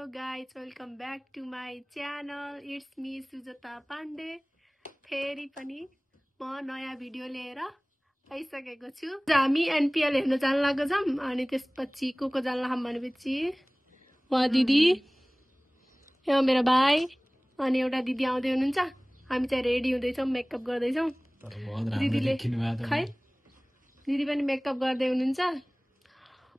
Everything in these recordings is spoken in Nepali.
Hello guys, welcome back to my channel. It's me Sujata Pandey. फेरि पनि म नयाँ भिडियो लिएर आइसकेको छु। हामी एनपीएल हेर्न जान लागेको छौं अनि त्यसपछि को जान लाग्छौं भनेपछि वा दिदी यो मेरो भाइ अनि एउटा दिदी आउँदै हुनुहुन्छ। हामी चाहिँ रेडी हुँदै छौं, मेकअप गर्दै छौं। दिदीले खै दिदी पनि मेकअप गर्दै हुनुहुन्छ।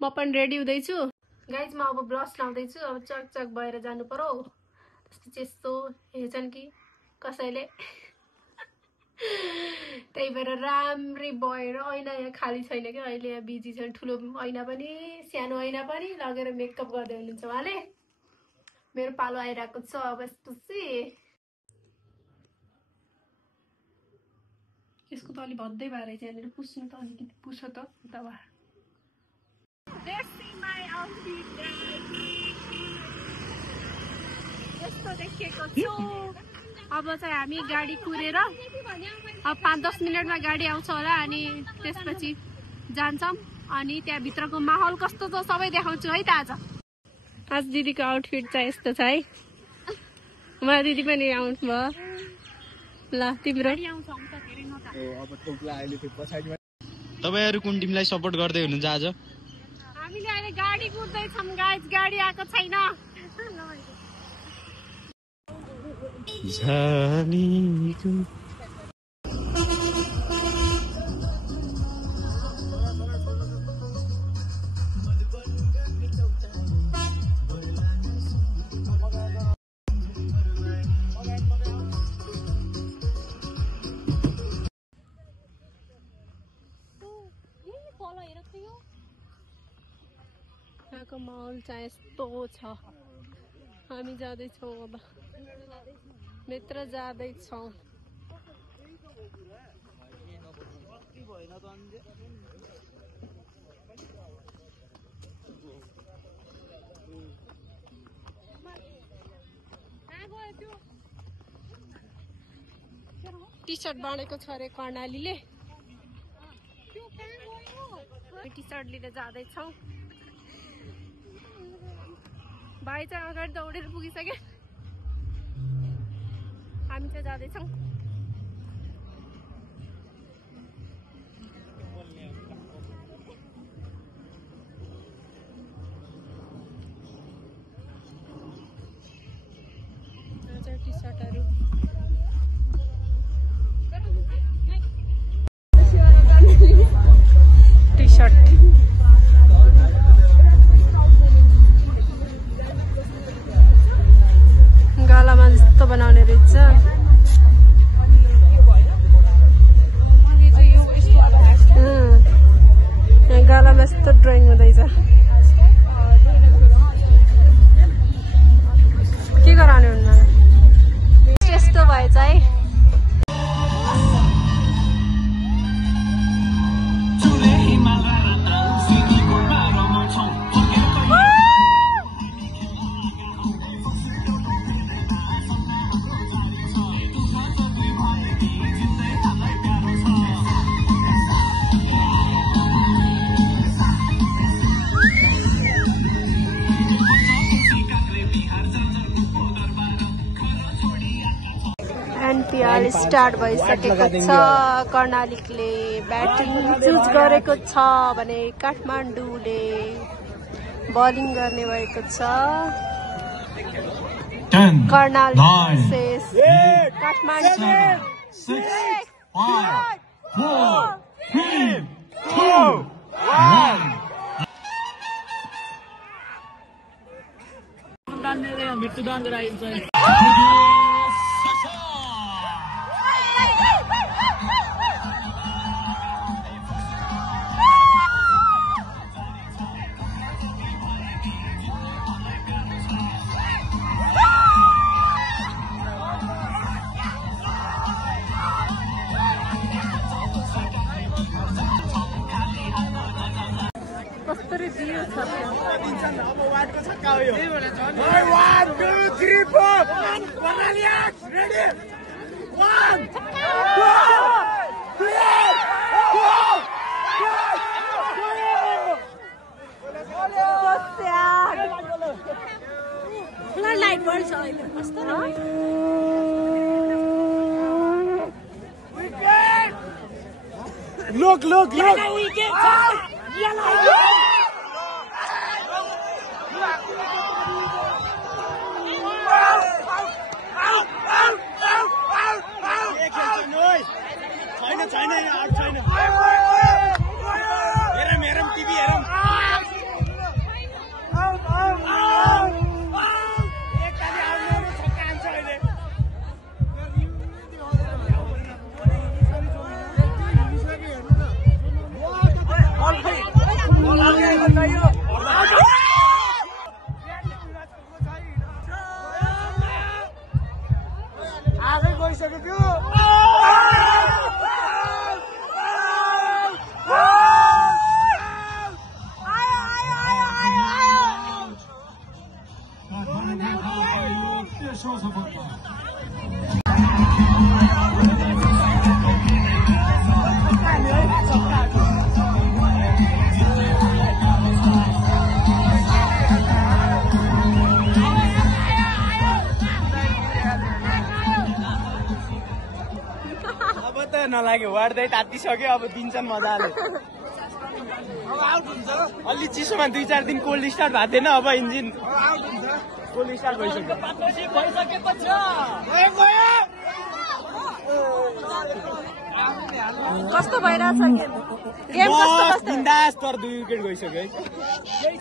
म पनि रेडी हुँदै छु। गाइज म अब ब्लस लाउँदै छु। अब चकचक भएर जानु पर्यो। त्यस्तो त्यस्तो हेर्छन् कि कसैले त्यही भएर राम्रै भएर ऐना यहाँ खाली छैन के अहिले यहाँ बिजी छन्। ठुलो ऐना पनि सानो ऐना पनि लगेर मेकअप गर्दै हुनुहुन्छ उहाँले। मेरो पालो आइरहेको छ अब यसपछि। यसको त अलि भद्दै भएर चाहिँ यहाँनिर पुस्नु त अलिकति पुछ त उतावा। Let's see my outfit यस्तो देखिएको छु। अब चाहिँ हामी गाडी कुरेर अब 5-10 मिनेटमा गाडी आउँछ होला अनि त्यसपछि जान्छौं अनि त्यहाँ भित्रको माहौल कस्तो छ सबै देखाउँछु है त। आज दिदीको आउटफिट चाहिँ यस्तो छ है। म दिदी पनि आउनु भयो। ल तिम्रो तपाईहरु कुन टिमलाई सपोर्ट गर्दै हुनुहुन्छ आज? हामीले अहिले गाडी कुर्दै छौं गाइस, गाडी आएको छैन। जानीको यहाँको माहौल चाहिँ यस्तो छ। हामी जाँदैछौँ अब भित्र जाँदैछौँ। टी सर्ट बाँडेको छ अरे कर्णालीले। टी सर्ट लिएर जाँदैछौँ। भाइ चाहिँ अगाडि दौडेर पुगिसके। हामी चाहिँ जाँदैछौँ। टी सर्टहरू टी सर्ट गालामा जस्तो बनाउने रहेछ। गालामा यस्तो ड्रइङ हुँदैछ। के गराउने हुन्न यस्तो भएछ है। एनपीएल स्टार्ट भइसकेको छ। कर्णालीले ब्याटिङ चुज गरेको छ भने काठमाडौँले बलिङ गर्ने भएको छ। कर्णाली काठमाडौँ। कसरी दियो छ 1 2 3 4 Cornelius ready 1 2 3 4 लाइट बढी छ अहिले कस्तो Look! Heram, TV heram. आगे गइसक्यो त्यो नलाग्यो वाड्दै तातिसक्यो अब दिन्छन् मजाले अलि चिसोमा 2-4 दिन कोल्ड स्टार्ट भएको थिएन अब इन्जिन कोल्ड स्टार्ट भइसक्यो कस्तो भइरहेछ गेम कस्तो बिन्दास तर 2 विकेट गइसक्यो है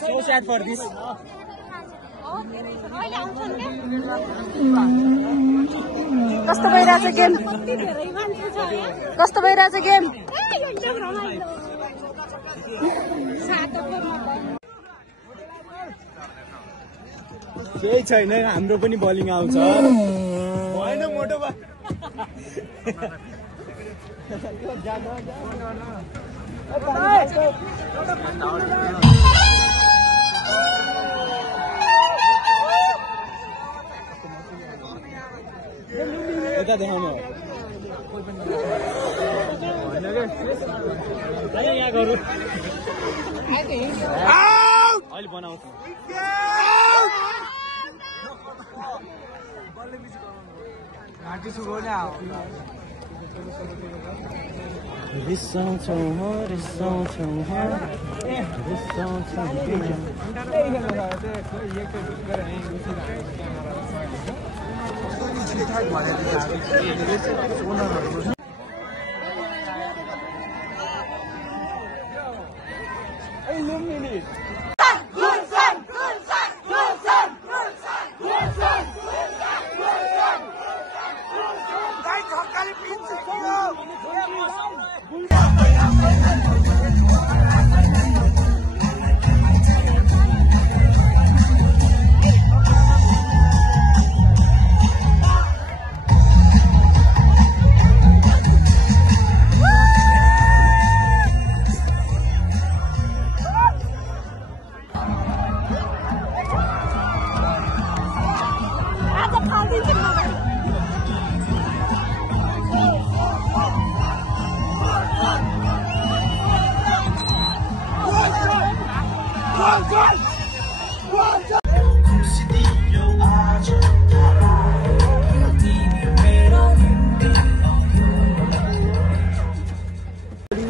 सो स्याड फर दिस कस्तो भइरहेछ गेम कस्तो भइरहेछ गेम केही छैन हाम्रो पनि बलिङ आउँछ भएन मोटो यता देखाउनु यहाँ गरौँ अहिले बनाउँछु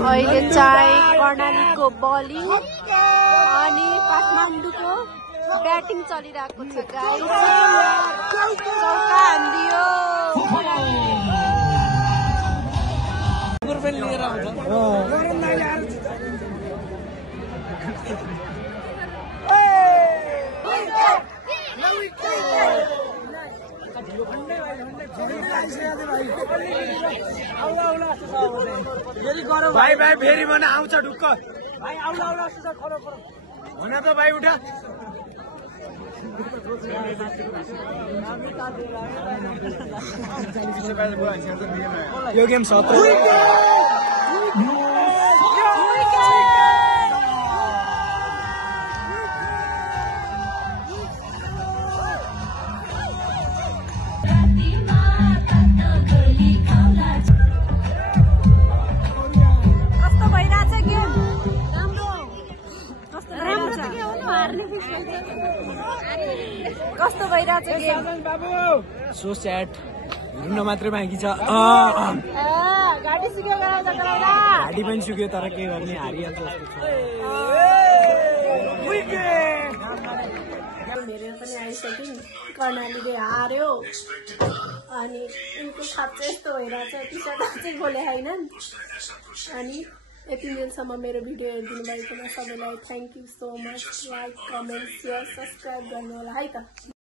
अहिले चाहिँ कर्णालीको बलिङ अनि काठमाडौँको ब्याटिङ चलिरहेको छ गाइस चौका हान्दियो भाइ भाइ फेरि मन आउँछ ढुक्क भाइ आउला आउला खरो खरो हुन त भाइ उठा यो गेम 17 कस्तो भइरहेछ गेम सो स्याड रुन मात्रै बाँकी छ गाडी सुक्यो गराउँदा गराउँदा गाडी पनि सुक्यो तर के गर्ने हारिहाल्छ हेरेर पनि आइसक्यौँ कर्णालीले हार्यो अनि उनको खाप चाहिँ यस्तो भइरहेछ टी सर्ट चाहिँ खोले छैनन् अनि यति बेलसम्म मेरो भिडियो हेरिदिनु भएकोमा सबैलाई thank you so much like comment share subscribe गर्नु होला है त।